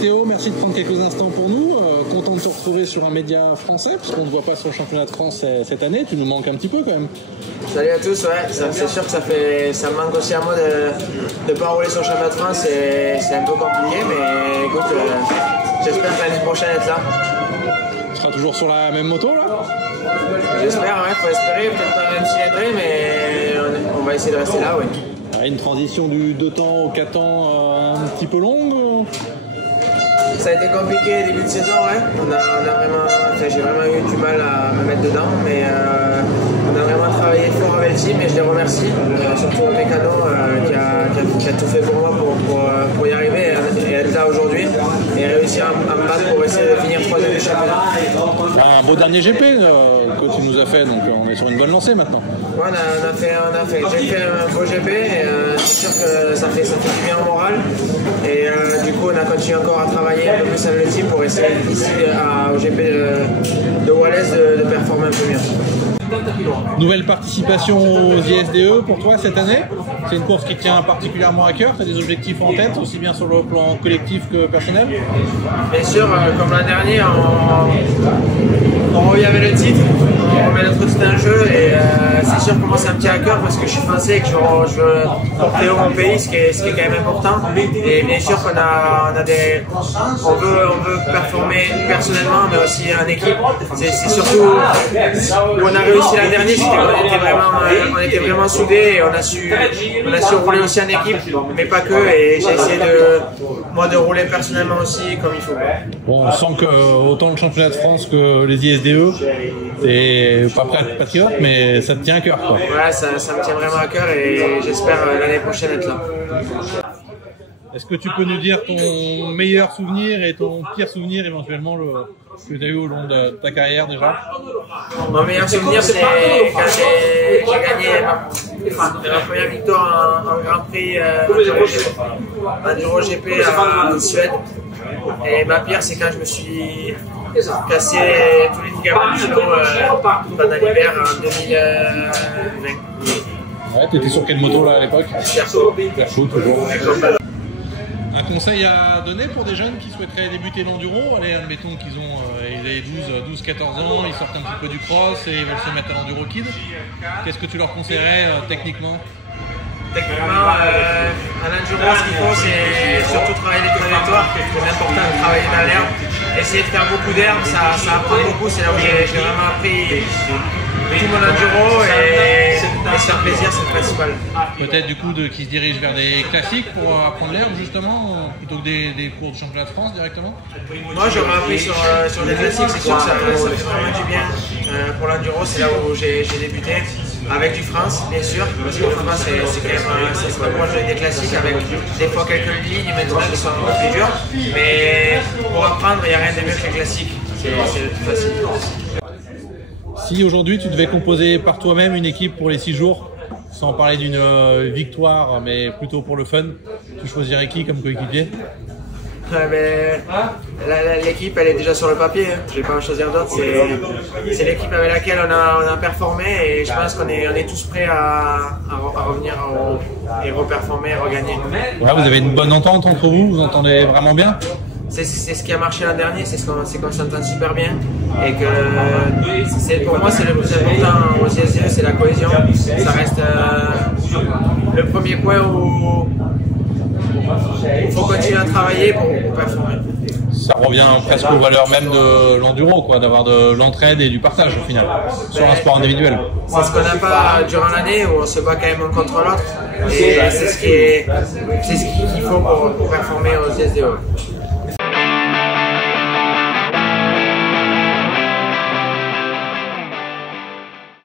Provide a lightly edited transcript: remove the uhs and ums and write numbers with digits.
Théo, merci de prendre quelques instants pour nous. Content de te retrouver sur un média français, puisqu'on ne te voit pas sur le championnat de France cette année. Tu nous manques un petit peu quand même. Salut à tous, ouais, c'est sûr que ça me manque aussi à moi de ne pas rouler sur le championnat de France. C'est un peu compliqué, mais écoute, j'espère que l'année prochaine être là. Tu seras toujours sur la même moto là? J'espère, ouais, faut espérer, peut-être pas la même cylindrée, mais on va essayer de rester là, oui. Une transition du 2 temps au 4 temps un petit peu longue. Ça a été compliqué début de saison, ouais. J'ai vraiment eu du mal à me mettre dedans, mais on a vraiment travaillé fort avec le team et je les remercie, surtout Mécano qui a tout fait pour moi pour y arriver et être là aujourd'hui et réussir à me battre pour essayer de finir 3e du championnat. Un beau dernier GP que tu nous as fait, donc on est sur une bonne lancée maintenant. Ouais, j'ai fait un beau GP et c'est sûr que ça fait du bien au moral et du coup on a continué encore à travailler un peu plus avec le team pour essayer ici au GP de Wallace de performer un peu mieux. Nouvelle participation aux ISDE pour toi cette année. C'est une course qui te tient particulièrement à cœur. Tu as des objectifs en tête, aussi bien sur le plan collectif que personnel? Bien sûr, comme l'an dernier, on revient avec le titre, on remet notre titre en jeu et c'est sûr que moi c'est un petit à cœur parce que je suis français et que je veux porter haut mon pays, ce qui est quand même important. Et bien sûr qu'on on veut performer personnellement mais aussi en équipe. C'est surtout où on a réussi l'an dernier, on était vraiment soudés et on a su rouler aussi en équipe, mais pas que. Et j'ai essayé de rouler personnellement aussi comme il faut. Bon, on sent que autant le championnat de France que les ISDE, t'es pas patriote, mais ça te tient à cœur, quoi. Ouais, ça me tient vraiment à cœur et j'espère l'année prochaine être là. Est-ce que tu peux nous dire ton meilleur souvenir et ton pire souvenir éventuellement que tu as eu au long de ta carrière déjà? Mon meilleur souvenir c'est quand j'ai gagné ma première victoire en Grand Prix Enduro GP en Suède. Et ma pire c'est quand je me suis cassé tous les ligaments du genou pendant l'hiver en 2020. Ouais, t'étais sur quelle moto là à l'époque? Perso, toujours. Un conseil à donner pour des jeunes qui souhaiteraient débuter l'enduro? Allez, admettons qu'ils ont 12-14 ans, ils sortent un petit peu du cross et ils veulent se mettre à l'enduro kid. Qu'est-ce que tu leur conseillerais techniquement? Techniquement, à l'enduro, ce qu'il faut, c'est surtout travailler les trajectoires. C'est important de travailler dans l'herbe. Essayer de faire beaucoup d'herbe, ça apprend beaucoup. C'est là où j'ai vraiment appris tout mon enduro et se faire plaisir, c'est le principal. Peut-être du coup qu'ils se dirigent vers des classiques pour apprendre l'herbe justement, plutôt que des cours du championnat de France directement? Moi j'aurais appris sur des classiques, c'est sûr que ça fait vraiment du bien pour l'enduro, c'est là où j'ai débuté. Avec du France, bien sûr, parce que le France c'est quand même ça se rapproche des classiques avec des fois quelques lignes maintenant qui sont un peu plus dures, mais pour apprendre il n'y a rien de mieux que les classiques, c'est le plus facile. Si aujourd'hui tu devais composer par toi-même une équipe pour les 6 jours, sans parler d'une victoire mais plutôt pour le fun, tu choisirais qui comme coéquipier? L'équipe elle est déjà sur le papier, je vais pas en choisir d'autres, c'est l'équipe avec laquelle on a performé et je pense qu'on est tous prêts à revenir et reperformer et regagner. Ouais, vous avez une bonne entente entre vous, vous entendez vraiment bien? C'est ce qui a marché l'an dernier, c'est qu'on s'entend super bien et que pour moi c'est le plus important aux ISDE, c'est la cohésion. Ça reste le premier point où il faut continuer à travailler pour performer. Ça revient presque aux valeurs même de l'enduro, quoi, d'avoir de l'entraide et du partage au final, sur un sport individuel. C'est ce qu'on n'a pas durant l'année où on se bat quand même un contre l'autre et c'est ce qu'il faut pour performer aux ISDE.